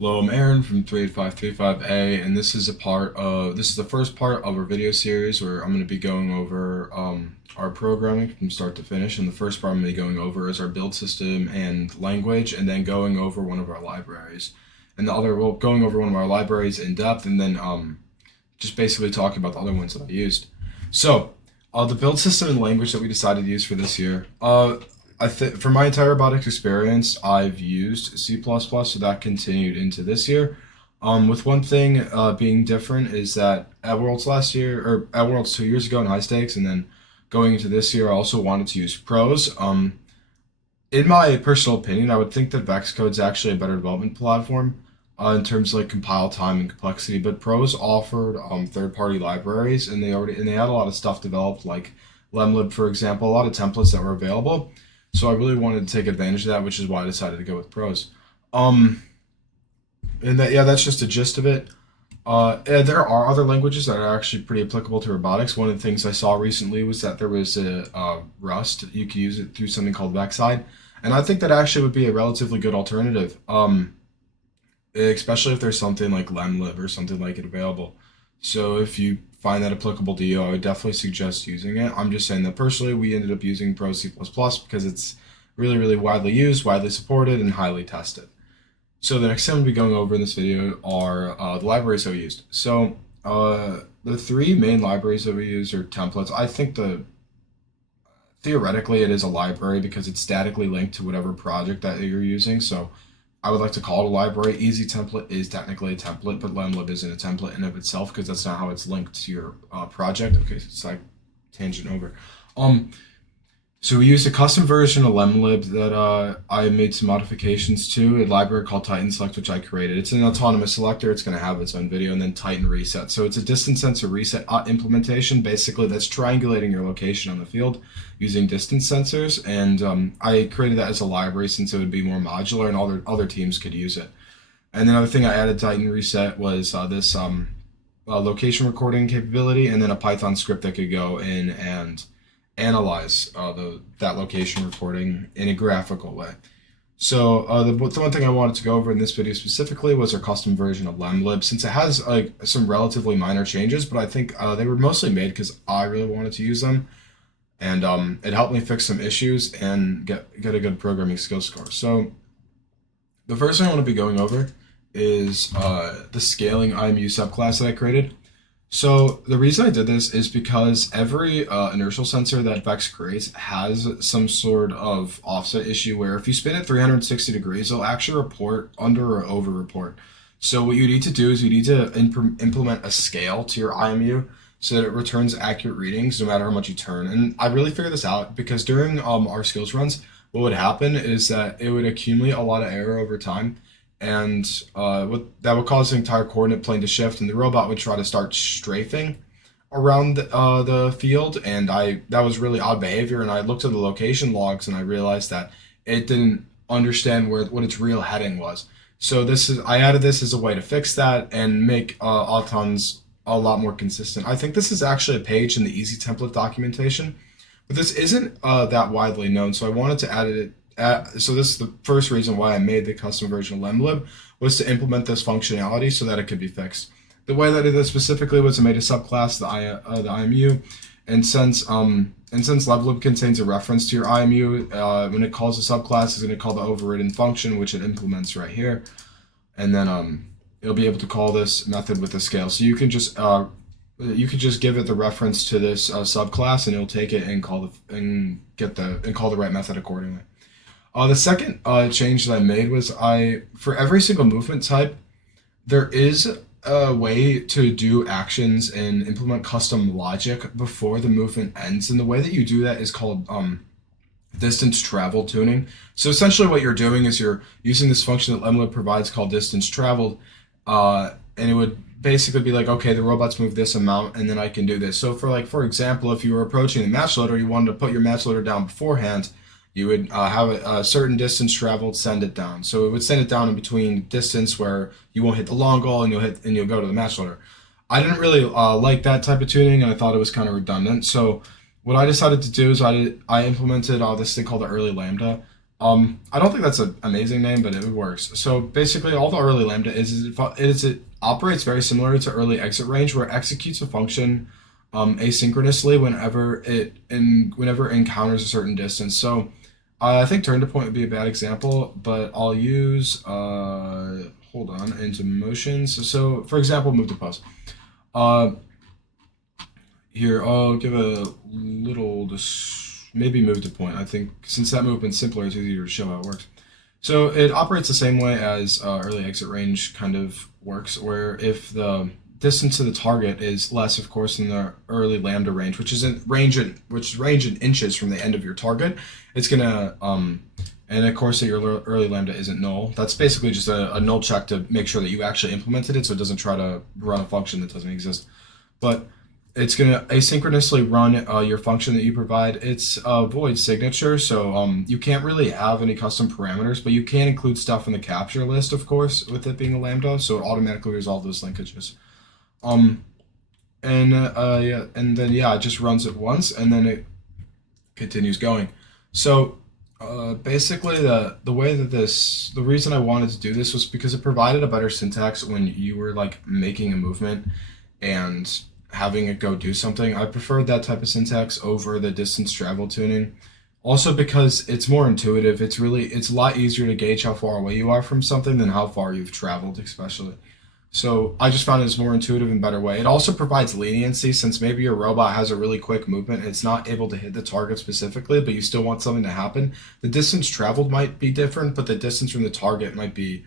Hello, I'm Aaron from 38535A, and this is the first part of our video series where I'm going to be going over our programming from start to finish. And the first part I'm going to be going over is our build system and language, and then going over one of our libraries. And going over one of our libraries in depth, and then just basically talking about the other ones that I used. So, the build system and language that we decided to use for this year. For my entire robotics experience, I've used C++, so that continued into this year. With one thing being different is that at Worlds last year, or at Worlds 2 years ago in high stakes, and then going into this year, I also wanted to use pros. In my personal opinion, I would think that VS Code's actually a better development platform in terms of like compile time and complexity. But pros offered third-party libraries, and they had a lot of stuff developed, like lemlib, for example, a lot of templates that were available. So I really wanted to take advantage of that, which is why I decided to go with pros. Um, and that, yeah, that's just the gist of it. Yeah, there are other languages that are actually pretty applicable to robotics. One of the things I saw recently was that there was a Rust. You could use it through something called Vexide, and I think that actually would be a relatively good alternative. Especially if there's something like lemlib or something like it available. So if you find that applicable to you, I would definitely suggest using it. I'm just saying that personally, we ended up using Pro C++ because it's really, really widely used, widely supported, and highly tested. So the next thing I'm going to be going over in this video are the libraries that we used. So the three main libraries that we use are templates. I think theoretically it is a library because it's statically linked to whatever project that you're using. So I would like to call it a library. Easy template is technically a template, but lemlib isn't a template in of itself because that's not how it's linked to your project. Okay, so it's like tangent over. Um, so we used a custom version of lemlib that I made some modifications to, a library called Titan Select, which I created. It's an autonomous selector. It's going to have its own video, and then Titan Reset. So it's a distance sensor reset implementation, basically, that's triangulating your location on the field using distance sensors. And I created that as a library since it would be more modular and other teams could use it. And another thing I added Titan Reset was this location recording capability, and then a Python script that could go in and analyze that location recording in a graphical way. So the one thing I wanted to go over in this video specifically was our custom version of lemlib, since it has some relatively minor changes, but I think they were mostly made because I really wanted to use them, and it helped me fix some issues and get a good programming skill score. So the first thing I want to be going over is the scaling IMU subclass that I created. So the reason I did this is because every inertial sensor that Vex creates has some sort of offset issue where if you spin it 360 degrees, it'll actually report under or over report. So what you need to do is you need to implement a scale to your IMU so that it returns accurate readings no matter how much you turn. And I really figured this out because during our skills runs, what would happen is that it would accumulate a lot of error over time, and that would cause the entire coordinate plane to shift, and the robot would try to start strafing around the field, and that was really odd behavior. And I looked at the location logs, and I realized that it didn't understand what its real heading was. So I added this as a way to fix that and make autons a lot more consistent. I think this is actually a page in the easy template documentation, but this isn't that widely known, so I wanted to add it. So this is the first reason why I made the custom version of lemlib, was to implement this functionality so that it could be fixed. The way that I did this specifically was I made a subclass, the IMU, and since lemlib contains a reference to your IMU, when it calls a subclass, it's going to call the overridden function, which it implements right here, and then it'll be able to call this method with a scale. So you can just give it the reference to this subclass, and it'll take it and call the right method accordingly. The second change that I made was for every single movement type, there is a way to do actions and implement custom logic before the movement ends. And the way that you do that is called distance travel tuning. So essentially what you're doing is you're using this function that lemlib provides called distance traveled, and it would basically be like, okay, the robots move this amount, and then I can do this. So for example, if you were approaching the match loader, you wanted to put your match loader down beforehand, you would have a certain distance traveled, send it down. So it would send it down in between distance where you won't hit the long goal and you'll go to the match loader. I didn't really like that type of tuning, and I thought it was kind of redundant. So what I decided to do is I implemented this thing called the early lambda. I don't think that's an amazing name, but it works. So basically, all the early lambda it operates very similar to early exit range, where it executes a function asynchronously whenever it encounters a certain distance. So I think turn to point would be a bad example, but I'll use hold on into motions. So for example, move to pose. Uh, Here I'll give a little maybe move to point. I think since that movement's simpler, it's easier to show how it works. So it operates the same way as early exit range kind of works, where if the distance to the target is less, of course, than the early lambda range, which is range in inches from the end of your target, it's gonna and of course that your early lambda isn't null. That's basically just a null check to make sure that you actually implemented it, so it doesn't try to run a function that doesn't exist. But it's going to asynchronously run your function that you provide. It's a void signature, so you can't really have any custom parameters, but you can include stuff in the capture list, of course, with it being a lambda, so it automatically resolves those linkages. And then it just runs it once, and then it continues going. So basically, the reason I wanted to do this was because it provided a better syntax when you were like making a movement and having it go do something. I preferred that type of syntax over the distance travel tuning. Also because it's more intuitive. It's a lot easier to gauge how far away you are from something than how far you've traveled, especially. So I just found it's more intuitive and better way. It also provides leniency since maybe your robot has a really quick movement. It's not able to hit the target specifically, but you still want something to happen. The distance traveled might be different, but the distance from the target might be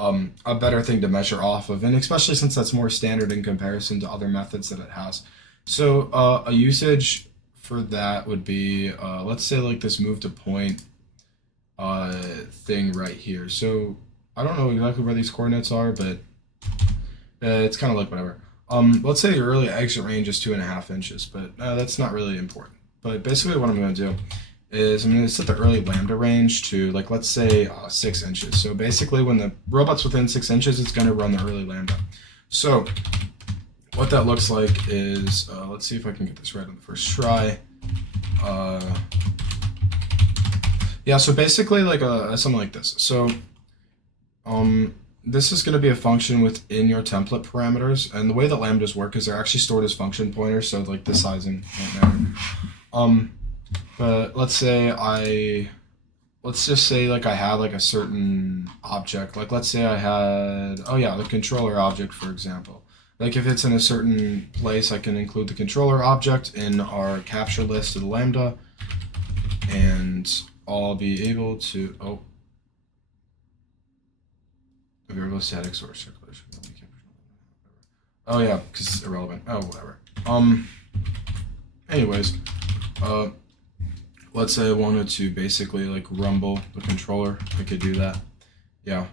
a better thing to measure off of, and especially since that's more standard in comparison to other methods that it has. So a usage for that would be, let's say like this move to point thing right here. So I don't know exactly where these coordinates are, but it's kind of like whatever. Let's say your early exit range is 2.5 inches, but that's not really important. But basically what I'm going to do is I'm going to set the early lambda range to, like, let's say 6 inches. So basically when the robot's within 6 inches, it's going to run the early lambda. So what that looks like is, let's see if I can get this right on the first try. Yeah, so basically like something like this. So this is going to be a function within your template parameters, and the way that lambdas work is they're actually stored as function pointers, so like the sizing won't matter. But let's just say like I had like a certain object, like let's say I had, the controller object, for example. Like if it's in a certain place, I can include the controller object in our capture list of the lambda, and I'll be able to, variable static source circulation. Oh yeah, because it's irrelevant. Oh, whatever. Anyways, let's say I wanted to basically like rumble the controller. I could do that. Yeah.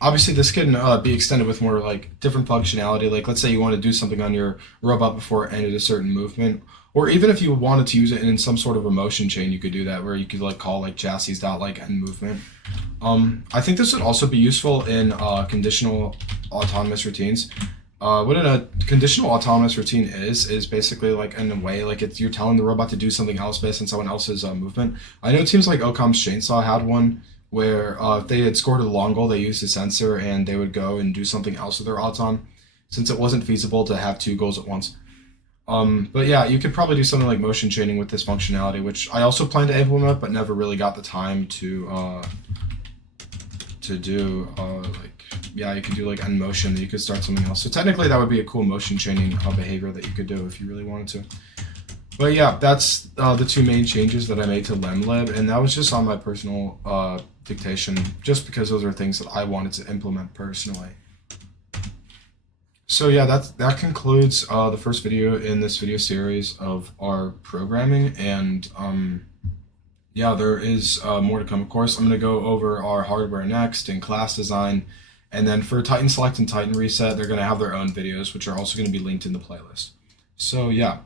Obviously this can be extended with more like different functionality. Like let's say you want to do something on your robot before it ended a certain movement, or even if you wanted to use it in some sort of a motion chain, you could do that, where you could like call like chassis dot like end movement. I think this would also be useful in conditional autonomous routines. What a conditional autonomous routine is basically like, in a way, like you're telling the robot to do something else based on someone else's movement. I know teams like Ocom's Chainsaw had one where if they had scored a long goal, they used a sensor and they would go and do something else with their auton, since it wasn't feasible to have 2 goals at once. But yeah, you could probably do something like motion chaining with this functionality, which I also plan to implement, but never really got the time to do. You could do like end motion, you could start something else. So technically that would be a cool motion chaining behavior that you could do if you really wanted to. But yeah, that's the 2 main changes that I made to lemlib, and that was just on my personal dictation, just because those are things that I wanted to implement personally. So yeah, that concludes the first video in this video series of our programming, and yeah, there is more to come. Of course, I'm going to go over our hardware next and class design, and then for Titan Select and Titan Reset, they're going to have their own videos, which are also going to be linked in the playlist. So yeah.